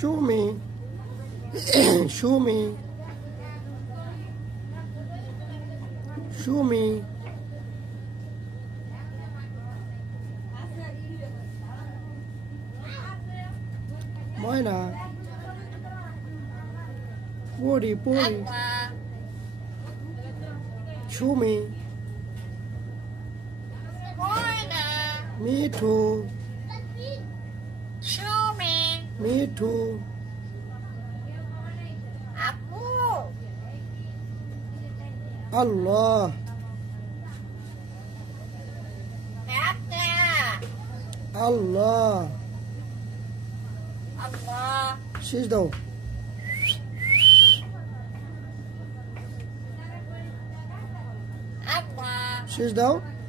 Show me. Show me. Show me. Moina. Woody, Woody. Show me. Me too. Show me. Me too. Aku. Allah. Kata. Allah. Allah. Sit down. Allah. Sit down.